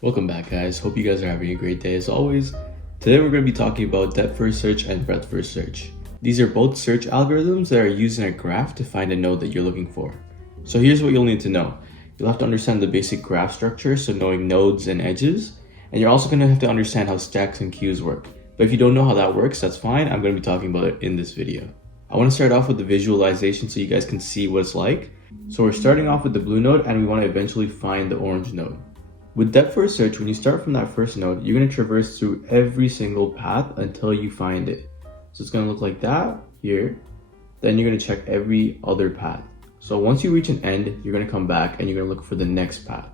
Welcome back, guys. Hope you guys are having a great day as always. Today we're going to be talking about depth first search and breadth first search. These are both search algorithms that are used in a graph to find a node that you're looking for. So here's what you'll need to know. You'll have to understand the basic graph structure, so knowing nodes and edges, and you're also going to have to understand how stacks and queues work. But if you don't know how that works, that's fine. I'm going to be talking about it in this video. I want to start off with the visualization so you guys can see what it's like. So we're starting off with the blue node and we want to eventually find the orange node. With depth first search, when you start from that first node, you're going to traverse through every single path until you find it. So it's going to look like that here. Then you're going to check every other path. So once you reach an end, you're going to come back and you're going to look for the next path.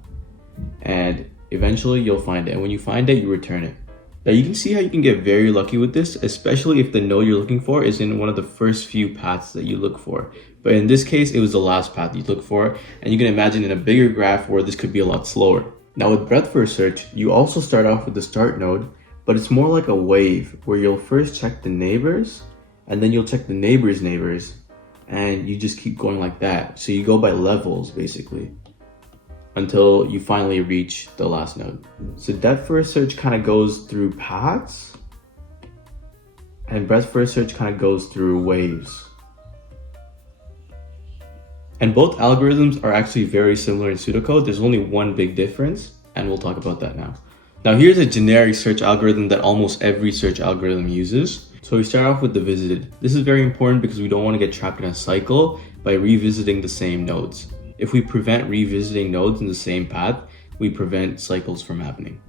And eventually you'll find it. And when you find it, you return it. Now you can see how you can get very lucky with this, especially if the node you're looking for is in one of the first few paths that you look for. But in this case, it was the last path you look for. And you can imagine in a bigger graph where this could be a lot slower. Now with breadth first search, you also start off with the start node, but it's more like a wave where you'll first check the neighbors and then you'll check the neighbors' neighbors and you just keep going like that. So you go by levels basically until you finally reach the last node. So depth first search kind of goes through paths and breadth first search kind of goes through waves. And both algorithms are actually very similar in pseudocode. There's only one big difference, and we'll talk about that now. Now here's a generic search algorithm that almost every search algorithm uses. So we start off with the visited. This is very important because we don't want to get trapped in a cycle by revisiting the same nodes. If we prevent revisiting nodes in the same path, we prevent cycles from happening.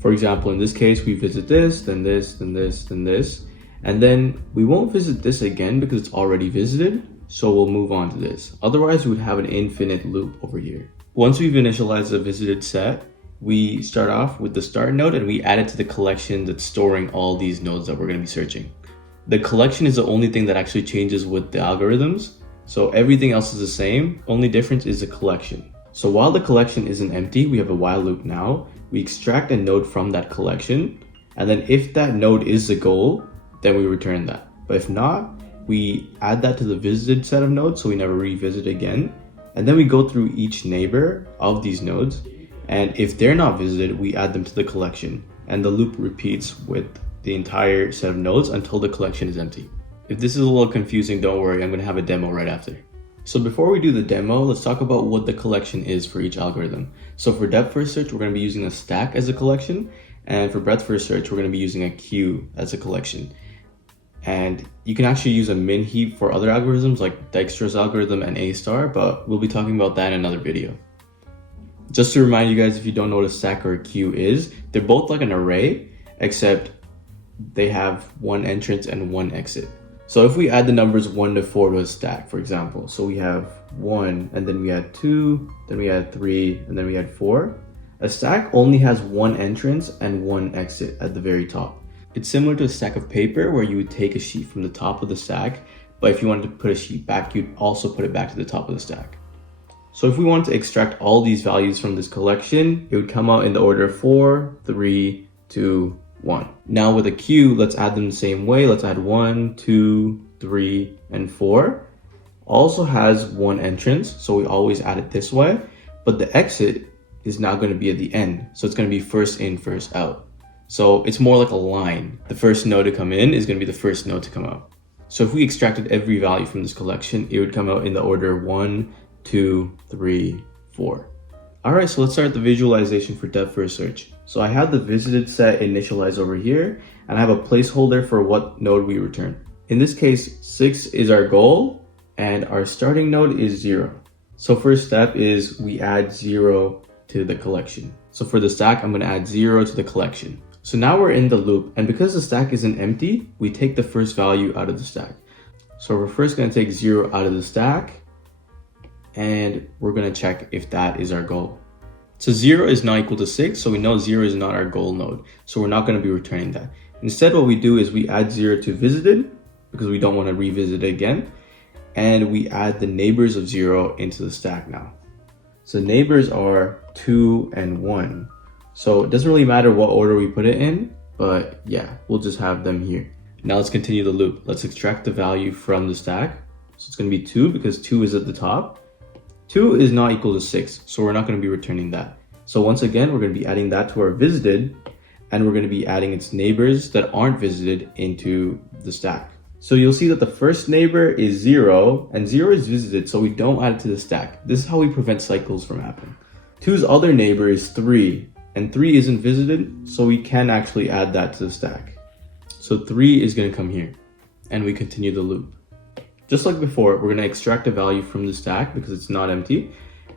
For example, in this case, we visit this, then this, then this, then this, and then we won't visit this again because it's already visited. So we'll move on to this. Otherwise, we would have an infinite loop over here. Once we've initialized the visited set, we start off with the start node and we add it to the collection that's storing all these nodes that we're going to be searching. The collection is the only thing that actually changes with the algorithms. So everything else is the same. Only difference is the collection. So while the collection isn't empty, we have a while loop now. We extract a node from that collection. And then if that node is the goal, then we return that. But if not, we add that to the visited set of nodes so we never revisit again. And then we go through each neighbor of these nodes. And if they're not visited, we add them to the collection. And the loop repeats with the entire set of nodes until the collection is empty. If this is a little confusing, don't worry, I'm going to have a demo right after. So before we do the demo, let's talk about what the collection is for each algorithm. So for depth first search, we're going to be using a stack as a collection. And for breadth first search, we're going to be using a queue as a collection. And you can actually use a min heap for other algorithms like Dijkstra's algorithm and A star, but we'll be talking about that in another video. Just to remind you guys, if you don't know what a stack or a queue is, they're both like an array, except they have one entrance and one exit. So if we add the numbers 1 to 4 to a stack, for example, so we have 1, and then we had 2, then we had 3, and then we had 4. A stack only has one entrance and one exit at the very top. It's similar to a stack of paper where you would take a sheet from the top of the stack, but if you wanted to put a sheet back, you'd also put it back to the top of the stack. So if we wanted to extract all these values from this collection, it would come out in the order of 4, 3, 2, 1. Now with a queue, let's add them the same way. Let's add 1, 2, 3, and 4. Also has one entrance, so we always add it this way, but the exit is now going to be at the end. So it's going to be first in, first out. So it's more like a line. The first node to come in is going to be the first node to come out. So if we extracted every value from this collection, it would come out in the order 1, 2, 3, 4. All right, so let's start the visualization for depth first search. So I have the visited set initialized over here, and I have a placeholder for what node we return. In this case, 6 is our goal, and our starting node is 0. So first step is we add 0 to the collection. So for the stack, I'm going to add 0 to the collection. So now we're in the loop, and because the stack isn't empty, we take the first value out of the stack. So we're first going to take 0 out of the stack, and we're going to check if that is our goal. So 0 is not equal to 6, so we know 0 is not our goal node, so we're not going to be returning that. Instead, what we do is we add 0 to visited, because we don't want to revisit it again, and we add the neighbors of 0 into the stack now. So neighbors are 2 and 1. So it doesn't really matter what order we put it in, but yeah, we'll just have them here. Now let's continue the loop. Let's extract the value from the stack. So it's going to be 2 because 2 is at the top. 2 is not equal to 6, so we're not going to be returning that. So once again, we're going to be adding that to our visited, and we're going to be adding its neighbors that aren't visited into the stack. So you'll see that the first neighbor is 0, and 0 is visited, so we don't add it to the stack. This is how we prevent cycles from happening. 2's other neighbor is 3, and 3 isn't visited, so we can actually add that to the stack. So 3 is going to come here, and we continue the loop. Just like before, we're going to extract a value from the stack because it's not empty,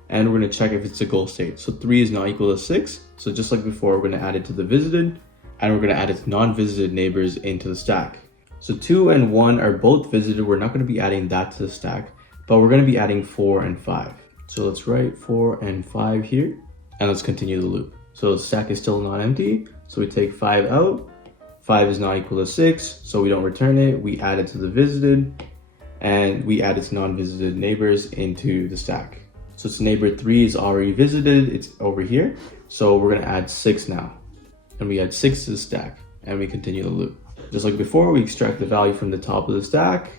and we're going to check if it's a goal state. So 3 is not equal to 6, so just like before, we're going to add it to the visited, and we're going to add its non-visited neighbors into the stack. So 2 and 1 are both visited. We're not going to be adding that to the stack, but we're going to be adding 4 and 5. So let's write 4 and 5 here, and let's continue the loop. So the stack is still not empty, so we take 5 out. 5 is not equal to 6, so we don't return it. We add it to the visited, and we add its non-visited neighbors into the stack. So its neighbor 3 is already visited, it's over here. So we're going to add 6 now, and we add 6 to the stack, and we continue the loop. Just like before, we extract the value from the top of the stack.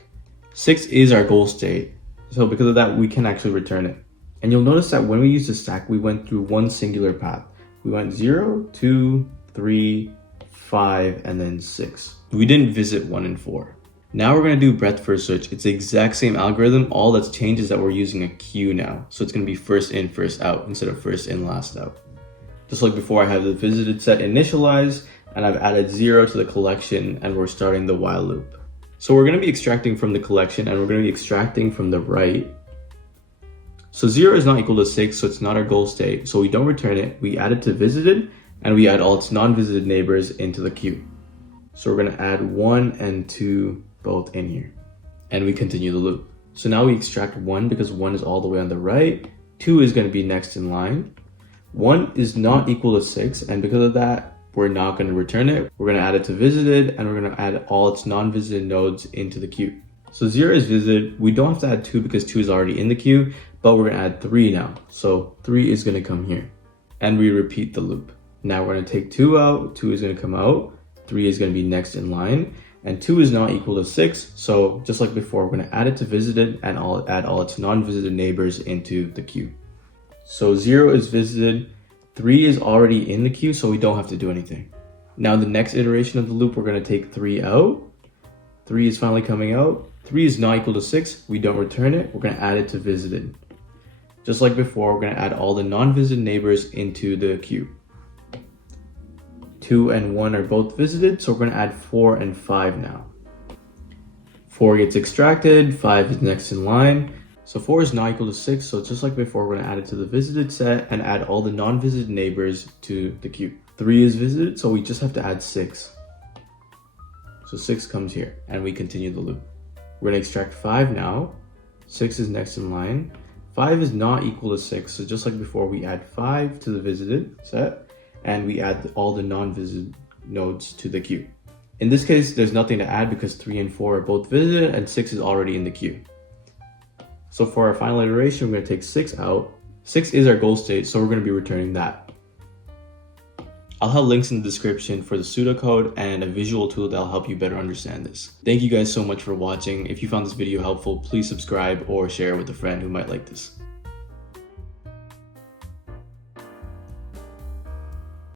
6 is our goal state, so because of that, we can actually return it. And you'll notice that when we use the stack, we went through one singular path. We went 0, 2, 3, 5, and then 6. We didn't visit 1 and 4. Now we're going to do breadth first search. It's the exact same algorithm. All that's changed is that we're using a queue now. So it's going to be first in, first out instead of first in, last out. Just like before, I have the visited set initialized, and I've added 0 to the collection, and we're starting the while loop. So we're going to be extracting from the collection, and we're going to be extracting from the right. So 0 is not equal to 6, so it's not our goal state. So we don't return it. We add it to visited, and we add all its non-visited neighbors into the queue. So we're going to add 1 and 2 both in here, and we continue the loop. So now we extract 1 because 1 is all the way on the right. 2 is going to be next in line. 1 is not equal to 6, and because of that, we're not going to return it. We're going to add it to visited, and we're going to add all its non-visited nodes into the queue. So 0 is visited. We don't have to add 2 because 2 is already in the queue, but we're going to add 3 now. So 3 is going to come here, and we repeat the loop. Now we're going to take 2 out. 2 is going to come out. 3 is going to be next in line, and 2 is not equal to 6. So just like before, we're going to add it to visited, and add all its non-visited neighbors into the queue. So 0 is visited. 3 is already in the queue, so we don't have to do anything. Now the next iteration of the loop, we're going to take 3 out. 3 is finally coming out. 3 is not equal to 6. We don't return it. We're going to add it to visited. Just like before, we're going to add all the non-visited neighbors into the queue. 2 and 1 are both visited, so we're going to add 4 and 5 now. 4 gets extracted, 5 is next in line. So 4 is not equal to 6, so just like before, we're going to add it to the visited set and add all the non-visited neighbors to the queue. 3 is visited, so we just have to add 6. So 6 comes here, and we continue the loop. We're going to extract 5 now. 6 is next in line. 5 is not equal to 6, so just like before, we add 5 to the visited set, and we add all the non-visited nodes to the queue. In this case, there's nothing to add because 3 and 4 are both visited, and 6 is already in the queue. So for our final iteration, we're going to take 6 out. 6 is our goal state, so we're going to be returning that. I'll have links in the description for the pseudocode and a visual tool that'll help you better understand this. Thank you guys so much for watching. If you found this video helpful, please subscribe or share with a friend who might like this.